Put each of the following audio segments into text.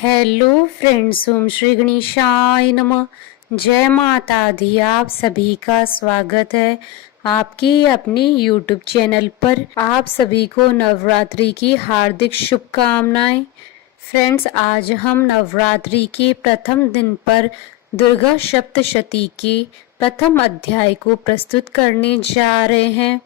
Hello friends, ओम श्री गणेशाय नमः। जय माता दी। आप सभी का स्वागत है आपके अपने यूट्यूब चैनल पर। आप सभी को नवरात्रि की हार्दिक शुभकामनाएं। फ्रेंड्स, आज हम नवरात्रि के प्रथम दिन पर दुर्गा सप्तशती के प्रथम अध्याय को प्रस्तुत करने जा रहे हैं।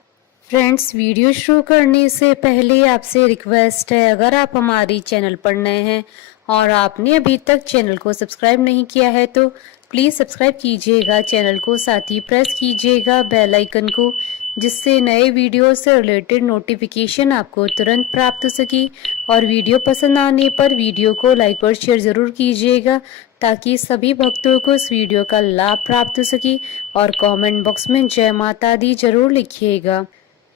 फ्रेंड्स, वीडियो शुरू करने से पहले आपसे रिक्वेस्ट है, अगर आप हमारी चैनल पर नए हैं और आपने अभी तक चैनल को सब्सक्राइब नहीं किया है तो प्लीज़ सब्सक्राइब कीजिएगा चैनल को, साथ ही प्रेस कीजिएगा बेल आइकन को, जिससे नए वीडियो से रिलेटेड नोटिफिकेशन आपको तुरंत प्राप्त हो सके। और वीडियो पसंद आने पर वीडियो को लाइक और शेयर ज़रूर कीजिएगा ताकि सभी भक्तों को इस वीडियो का लाभ प्राप्त हो सके। और कमेंट बॉक्स में जय माता दी जरूर लिखिएगा।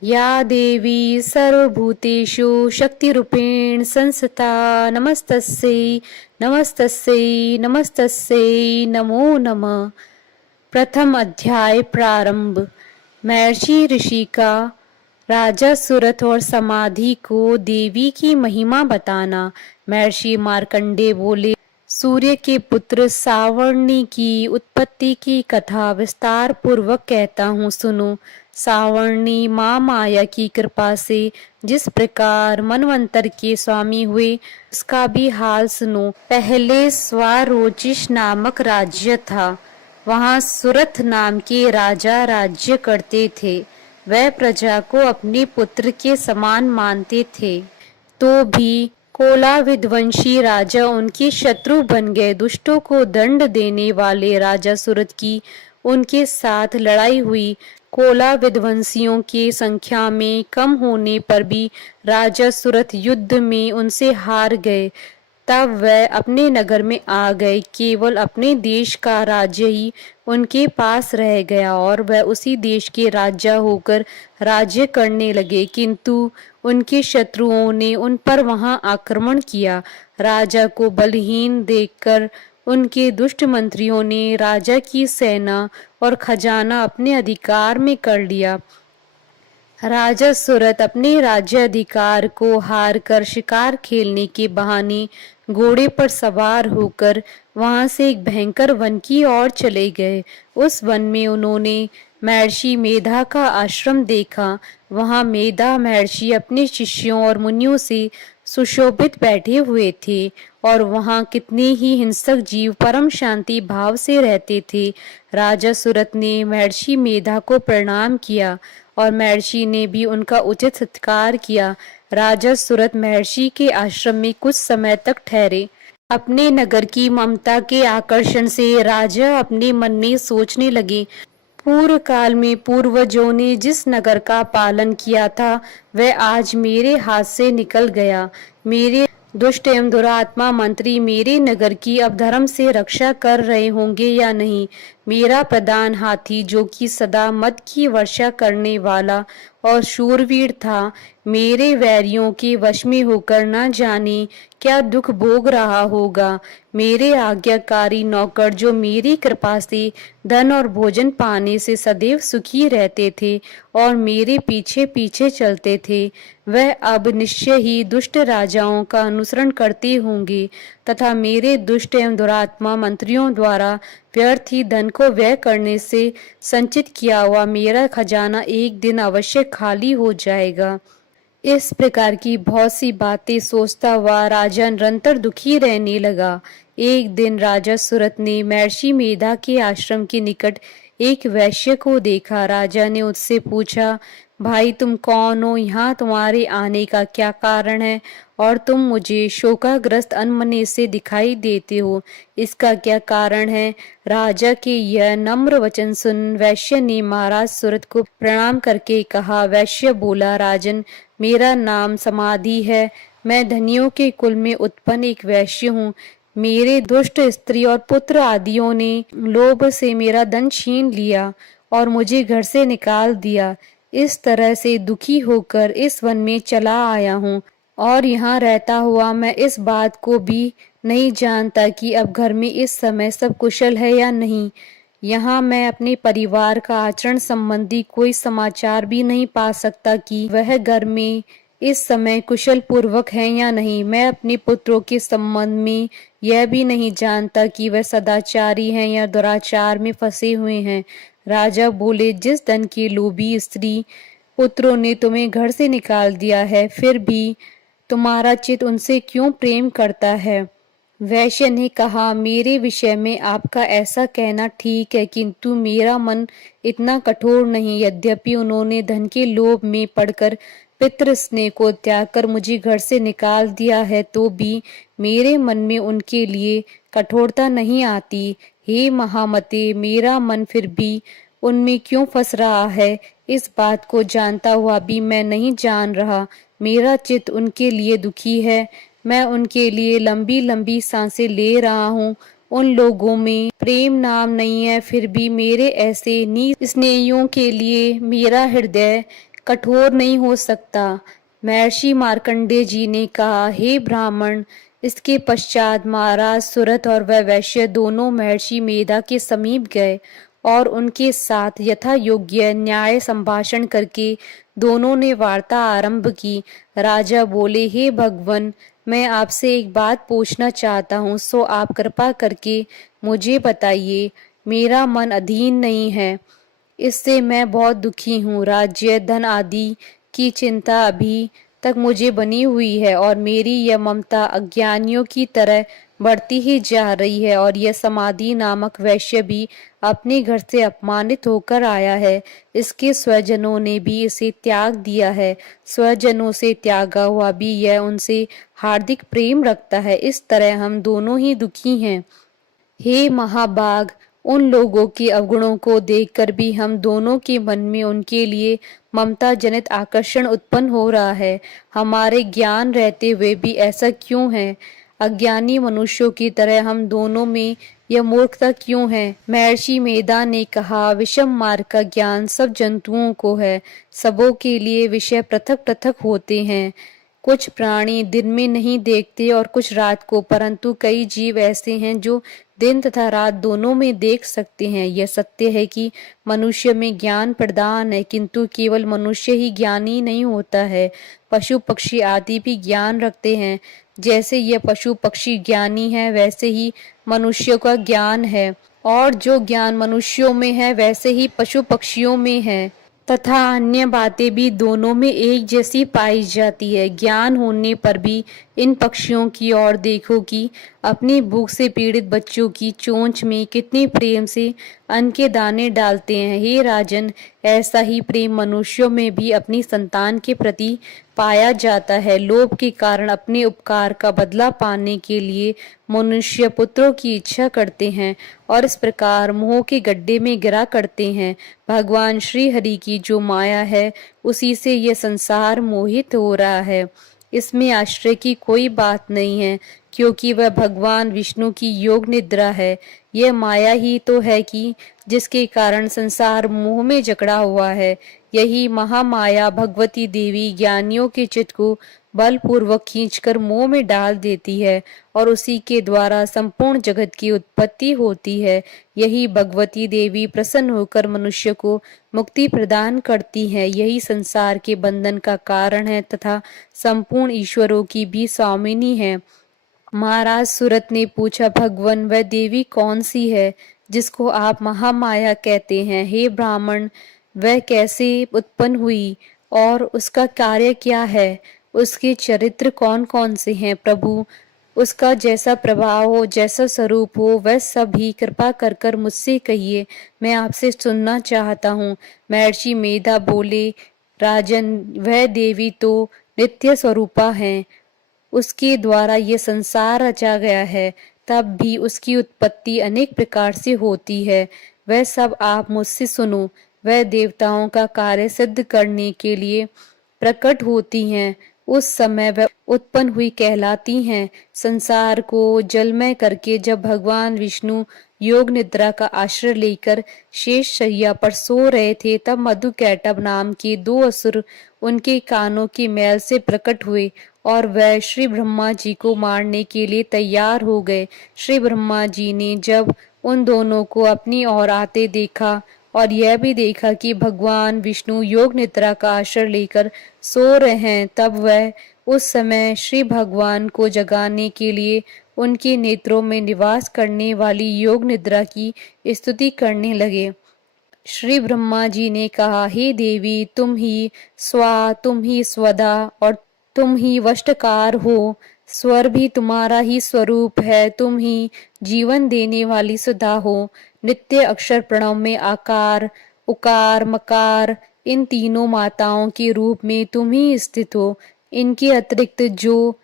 या देवी सर्वभूतेषु शक्तिरूपेण संस्थिता नमस्तस्यै नमस्तस्यै नमस्तस्यै नमो नमः। प्रथम अध्याय प्रारंभ। महर्षि ऋषि का राजा सूरत और समाधि को देवी की महिमा बताना। महर्षि मार्कंडेय बोले, सूर्य के पुत्र सावर्णी की उत्पत्ति की कथा विस्तार पूर्वक कहता हूँ, सुनो। सावर्णी माँ माया की कृपा से जिस प्रकार मनवंतर के स्वामी हुए, उसका भी हाल सुनो। पहले स्वारोचिष नामक राज्य था। वहाँ सुरथ नाम के राजा राज्य करते थे। वह प्रजा को अपने पुत्र के समान मानते थे, तो भी कोला विध्वंसी राजा उनके शत्रु बन गए। दुष्टों को दंड देने वाले राजा सूरत की उनके साथ लड़ाई हुई। कोला विध्वंसियों की संख्या में कम होने पर भी राजा सूरत युद्ध में उनसे हार गए। तब वह अपने नगर में आ गए। केवल अपने देश का राज्य ही उनके पास रह गया और वह उसी देश के राजा होकर राज्य करने लगे। किंतु उनके शत्रुओं ने उन पर वहां आक्रमण किया। राजा को बलहीन देखकर उनके दुष्ट मंत्रियों ने राजा की सेना और खजाना अपने अधिकार में कर लिया। राजा सूरत अपने राज्य अधिकार को हार कर शिकार खेलने के बहाने घोड़े पर सवार होकर वहां से एक भयंकर वन की ओर चले गए। उस वन में उन्होंने महर्षि मेधा का आश्रम देखा। वहां मेधा महर्षि अपने शिष्यों और मुनियों से सुशोभित बैठे हुए थे और वहां कितने ही हिंसक जीव परम शांति भाव से रहते थे। राजा सूरत ने महर्षि मेधा को प्रणाम किया और महर्षि ने भी उनका उचित सत्कार किया। राजा सूरत महर्षि के आश्रम में कुछ समय तक ठहरे। अपने नगर की ममता के आकर्षण से राजा अपने मन में सोचने लगे, पूर्व काल में पूर्वजों ने जिस नगर का पालन किया था वह आज मेरे हाथ से निकल गया। मेरे दुष्ट एवं दुरात्मा मंत्री मेरे नगर की अधर्म से रक्षा कर रहे होंगे या नहीं। मेरा प्रधान हाथी, जो कि सदा मद की वर्षा करने वाला और शूरवीर था, मेरे वैरियों के वश में होकर न जाने क्या दुख भोग रहा होगा। मेरे आज्ञाकारी नौकर, जो मेरी कृपा से धन और भोजन पाने से सदैव सुखी रहते थे और मेरे पीछे पीछे चलते थे, वह अब निश्चय ही दुष्ट राजाओं का अनुसरण करते होंगे तथा मेरे दुष्ट एवं दुरात्मा मंत्रियों द्वारा व्यर्थ ही धन को व्यय करने से संचित किया हुआ मेरा खजाना एक दिन अवश्य खाली हो जाएगा। इस प्रकार की बहुत सी बातें सोचता हुआ राजा निरंतर दुखी रहने लगा। एक दिन राजा सूरत ने महर्षि मेधा के आश्रम के निकट एक वैश्य को देखा। राजा ने उससे पूछा, भाई तुम कौन हो? यहाँ तुम्हारे आने का क्या कारण है और तुम मुझे शोकाग्रस्त अनमने से दिखाई देते हो, इसका क्या कारण है? राजा के यह नम्र वचन सुन वैश्य ने महाराज सूरत को प्रणाम करके कहा। वैश्य बोला, राजन, मेरा नाम समाधि है। मैं धनियों के कुल में उत्पन्न एक वैश्य हूँ। मेरे दुष्ट स्त्री और पुत्र आदियों ने लोभ से मेरा धन छीन लिया और मुझे घर से निकाल दिया। इस तरह से दुखी होकर इस वन में चला आया हूँ और यहाँ रहता हुआ मैं इस बात को भी नहीं जानता कि अब घर में इस समय सब कुशल है या नहीं। यहाँ मैं अपने परिवार का आचरण संबंधी कोई समाचार भी नहीं पा सकता कि वह घर में इस समय कुशल पूर्वक हैं या नहीं। मैं अपने पुत्रों के संबंध में यह भी नहीं जानता कि वह सदाचारी हैं या दुराचार में फंसे हुए हैं। राजा बोले, जिस धन की लोभी स्त्री पुत्रों ने तुम्हें घर से निकाल दिया है, फिर भी तुम्हारा चित्त उनसे क्यों प्रेम करता है। वैश्य ने कहा, मेरे विषय में आपका ऐसा कहना ठीक है, किंतु मेरा मन इतना कठोर नहीं। यद्यपि उन्होंने धन के लोभ में पड़कर पितृ स्नेह को त्याग कर मुझे घर से निकाल दिया है, तो भी मेरे मन में उनके लिए कठोरता नहीं आती। हे महामते, मेरा मन फिर भी उनमें क्यों फंस रहा है, इस बात को जानता हुआ भी मैं नहीं जान रहा। मेरा चित्त उनके लिए दुखी है। मैं उनके लिए लंबी लंबी सांसें ले रहा हूँ। उन लोगों में प्रेम नाम नहीं है, फिर भी मेरे ऐसे निस्नेहियों के लिए मेरा हृदय कठोर नहीं हो सकता। महर्षि मार्कंडेय जी ने कहा, हे ब्राह्मण। इसके पश्चात महाराज सुरथ और वह वैश्य दोनों महर्षि मेधा के समीप गए और उनके साथ यथा योग्य न्याय संभाषण करके दोनों ने वार्ता आरंभ की। राजा बोले, हे भगवन, मैं आपसे एक बात पूछना चाहता हूँ, सो आप कृपा करके मुझे बताइए। मेरा मन अधीन नहीं है, इससे मैं बहुत दुखी हूँ। राज्य धन आदि की चिंता अभी तक मुझे बनी हुई है और मेरी यह ममता अज्ञानियों की तरह बढ़ती ही जा रही है। और यह समाधि नामक वैश्य भी अपने घर से अपमानित होकर आया है। इसके स्वजनों ने भी इसे त्याग दिया है। स्वजनों से त्यागा हुआ भी यह उनसे हार्दिक प्रेम रखता है। इस तरह हम दोनों ही दुखी हैं। हे महाभाग, उन लोगों के अवगुणों को देखकर भी हम दोनों के मन में उनके लिए ममता जनित आकर्षण उत्पन्न हो रहा है। हमारे ज्ञान रहते हुए भी ऐसा क्यों है। अज्ञानी मनुष्यों की तरह हम दोनों में यह मूर्खता क्यों है। महर्षि मेधा ने कहा, विषम मार्ग का ज्ञान सब जंतुओं को है। सबों के लिए विषय पृथक पृथक होते हैं। कुछ प्राणी दिन में नहीं देखते और कुछ रात को, परंतु कई जीव ऐसे हैं जो दिन तथा रात दोनों में देख सकते हैं। यह सत्य है कि मनुष्य में ज्ञान प्रदान है, किंतु केवल मनुष्य ही ज्ञानी नहीं होता है। पशु पक्षी आदि भी ज्ञान रखते हैं। जैसे यह पशु पक्षी ज्ञानी है, वैसे ही मनुष्य का ज्ञान है, और जो ज्ञान मनुष्यों में है वैसे ही पशु पक्षियों में है, तथा अन्य बातें भी दोनों में एक जैसी पाई जाती है। ज्ञान होने पर भी इन पक्षियों की ओर देखो कि अपनी भूख से पीड़ित बच्चों की चोंच में कितने प्रेम से अन्न के दाने डालते हैं। हे राजन, ऐसा ही प्रेम मनुष्यों में भी अपनी संतान के प्रति पाया जाता है। लोभ के कारण अपने उपकार का बदला पाने के लिए मनुष्य पुत्रों की इच्छा करते हैं और इस प्रकार मोह के गड्ढे में गिरा करते हैं। भगवान श्री हरि की जो माया है, उसी से यह संसार मोहित हो रहा है। इसमें आश्चर्य की कोई बात नहीं है, क्योंकि वह भगवान विष्णु की योग निद्रा है। यह माया ही तो है कि जिसके कारण संसार मोह में जकड़ा हुआ है। यही महामाया भगवती देवी ज्ञानियों के चित्त को बलपूर्वक खींचकर मोह में डाल देती है और उसी के द्वारा संपूर्ण जगत की उत्पत्ति होती है। यही भगवती देवी प्रसन्न होकर मनुष्य को मुक्ति प्रदान करती है। यही संसार के बंधन का कारण है तथा संपूर्ण ईश्वरों की भी स्वामिनी है। महाराज सुरत ने पूछा, भगवन, वह देवी कौन सी है जिसको आप महामाया कहते हैं। हे ब्राह्मण, वह कैसे उत्पन्न हुई और उसका कार्य क्या है। उसके चरित्र कौन कौन से हैं। प्रभु, उसका जैसा प्रभाव हो, जैसा स्वरूप हो, वह सब ही कृपा कर कर मुझसे कहिए। मैं आपसे सुनना चाहता हूँ। महर्षि मेधा बोले, राजन, वह देवी तो नित्य स्वरूपा है। उसके द्वारा ये संसार रचा गया है, तब भी उसकी उत्पत्ति अनेक प्रकार से होती है। वह सब आप मुझसे सुनो। वह देवताओं का कार्य सिद्ध करने के लिए प्रकट होती हैं। उस समय वह उत्पन्न हुई कहलाती हैं। संसार को जलमय करके जब भगवान विष्णु योग निद्रा का आश्रय लेकर शेष शैया पर सो रहे थे, तब मधुकैटभ नाम के दो असुर उनके कानों की मैल से प्रकट हुए और वह श्री ब्रह्मा जी को मारने के लिए तैयार हो गए। श्री ब्रह्मा जी ने जब उन दोनों को अपनी ओर आते देखा, और यह भी देखा कि भगवान विष्णु योग निद्रा का आश्रय लेकर सो रहे हैं, तब वह उस समय श्री भगवान को जगाने के लिए उनके नेत्रों में निवास करने वाली योग निद्रा की स्तुति करने लगे। श्री ब्रह्मा जी ने कहा, हे देवी, तुम ही स्वा, तुम ही स्वदा और तुम ही वष्टकार हो। स्वर भी तुम्हारा ही स्वरूप है, तुम ही जीवन देने वाली सुधा हो। नित्य अक्षर प्रणव में आकार, उकार, मकार, इन तीनों माताओं के रूप में तुम ही स्थित हो। इनके अतिरिक्त जो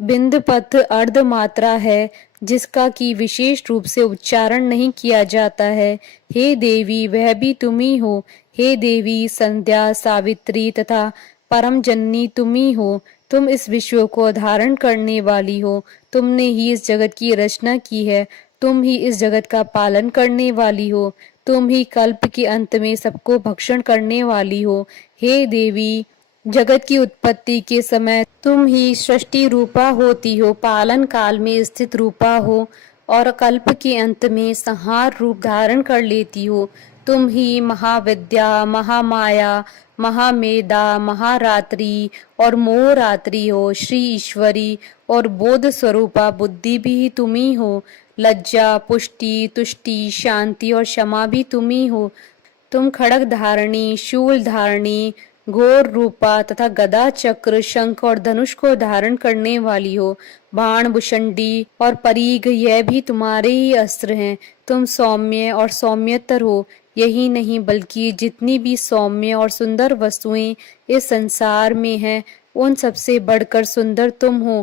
बिंद पथ अर्ध मात्रा है, जिसका कि विशेष रूप से उच्चारण नहीं किया जाता है, हे देवी, वह भी तुम ही हो। हे देवी, संध्या, सावित्री तथा परम जननी तुम ही हो। तुम इस विश्व को धारण करने वाली हो। तुमने ही इस जगत की रचना की है। तुम ही इस जगत का पालन करने वाली हो। तुम ही कल्प के अंत में सबको भक्षण करने वाली हो। हे देवी, जगत की उत्पत्ति के समय तुम ही सृष्टि रूपा होती हो, पालन काल में स्थित रूपा हो और कल्प के अंत में संहार रूप धारण कर लेती हो। तुम ही महाविद्या, महामाया, महामेधा, महारात्रि और मोहरात्रि हो। श्री ईश्वरी और बोध स्वरूपा बुद्धि भी तुम ही हो। लज्जा, पुष्टि, तुष्टि, शांति और क्षमा भी तुम ही हो। तुम खड़ग धारणी, शूल धारणी, घोर रूपा तथा गदा, चक्र, शंख और धनुष को धारण करने वाली हो। बाण, भुषंडी और परीघ, यह भी तुम्हारे ही अस्त्र हैं। तुम सौम्य और सौम्यतर हो। यही नहीं बल्कि जितनी भी सौम्य और सुंदर वस्तुएं इस संसार में हैं, उन सबसे बढ़कर सुंदर तुम हो।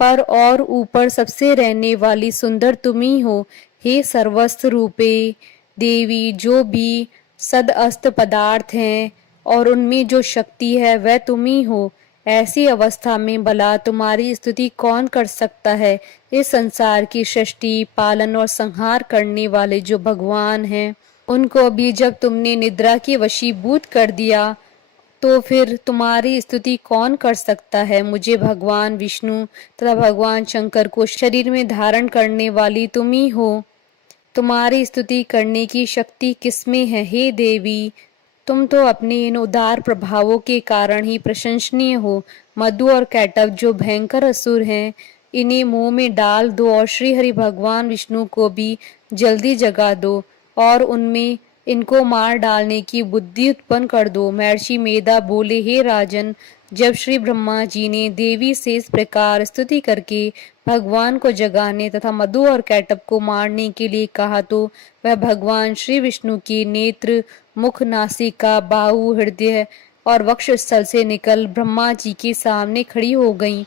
पर और ऊपर सबसे रहने वाली सुंदर तुम ही हो। हे सर्वस्व रूपे देवी, जो भी सद अस्त पदार्थ हैं और उनमें जो शक्ति है, वह तुम ही हो। ऐसी अवस्था में भला तुम्हारी स्तुति कौन कर सकता है। इस संसार की सृष्टि, पालन और संहार करने वाले जो भगवान हैं, उनको भी जब तुमने निद्रा के वशीभूत कर दिया, तो फिर तुम्हारी स्तुति कौन कर सकता है। मुझे भगवान विष्णु तथा भगवान शंकर को शरीर में धारण करने वाली तुम ही हो। तुम्हारी स्तुति करने की शक्ति किसमें है। हे देवी, तुम तो अपने इन उदार प्रभावों के कारण ही प्रशंसनीय हो। मधु और कैटव जो भयंकर असुर हैं, इन्हें मुंह में डाल दो और श्री हरि भगवान विष्णु को भी जल्दी जगा दो और उनमें इनको मार डालने की बुद्धि उत्पन्न कर दो। महर्षि मेधा बोले, हे राजन, जब श्री ब्रह्मा जी ने देवी से इस प्रकार स्तुति करके भगवान को जगाने तथा मधु और कैटव को मारने के लिए कहा, तो वह भगवान श्री विष्णु के नेत्र, मुख, नासिका, बाहु, हृदय और वक्ष स्थल से निकल ब्रह्मा जी के सामने खड़ी हो गईं।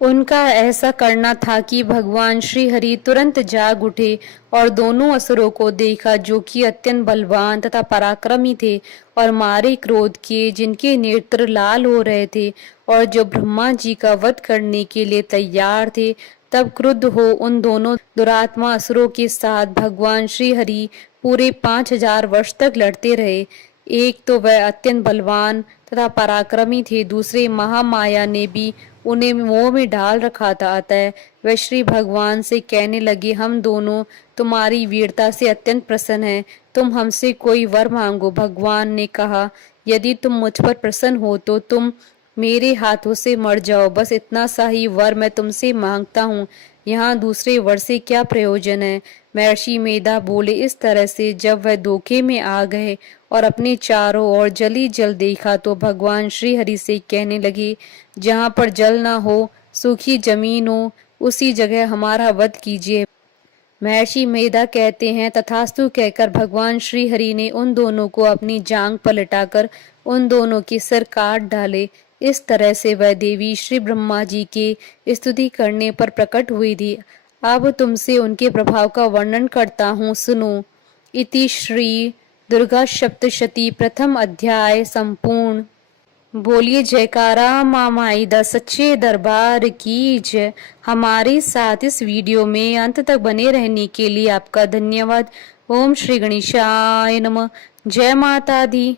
उनका ऐसा करना था कि भगवान श्री हरि तुरंत जाग उठे और दोनों असुरों को देखा, जो कि अत्यंत बलवान तथा पराक्रमी थे और मारे क्रोध के, जिनके नेत्र लाल हो रहे थे और जो ब्रह्मा जी का वध करने के लिए तैयार थे। तब क्रुद्ध हो उन दोनों दुरात्मा असुरों के साथ भगवान श्री हरि पूरे 5000 वर्ष तक लड़ते रहे। एक तो वह अत्यंत बलवान तथा पराक्रमी थे, दूसरे महामाया ने भी उन्हें मोह में डाल रखा था। अतः वह श्री भगवान से कहने लगे, हम दोनों तुम्हारी वीरता से अत्यंत प्रसन्न हैं, तुम हमसे कोई वर मांगो। भगवान ने कहा, यदि तुम मुझ पर प्रसन्न हो तो तुम मेरे हाथों से मर जाओ। बस इतना सा ही वर मैं तुमसे मांगता हूँ, यहाँ दूसरे वर से क्या प्रयोजन है। महर्षि मेधा बोले, इस तरह से जब वह धोखे में आ गए और अपने चारों ओर जली जल देखा, तो भगवान श्री हरि से कहने लगे, जहाँ पर जल ना हो, सूखी जमीन हो, उसी जगह हमारा वध कीजिए। महर्षि मेधा कहते हैं, तथास्तु कहकर भगवान श्री हरि ने उन दोनों को अपनी जांग पर लिटाकर उन दोनों के सिर काट डाले। इस तरह से वह देवी श्री ब्रह्मा जी के स्तुति करने पर प्रकट हुई थी। अब तुमसे उनके प्रभाव का वर्णन करता हूँ, सुनो। इति श्री दुर्गा सप्तशती प्रथम अध्याय संपूर्ण। बोलिए जयकारा मामाई द सच्चे दरबार की जय। हमारे साथ इस वीडियो में अंत तक बने रहने के लिए आपका धन्यवाद। ओम श्री गणेशाय नमः। जय माता दी।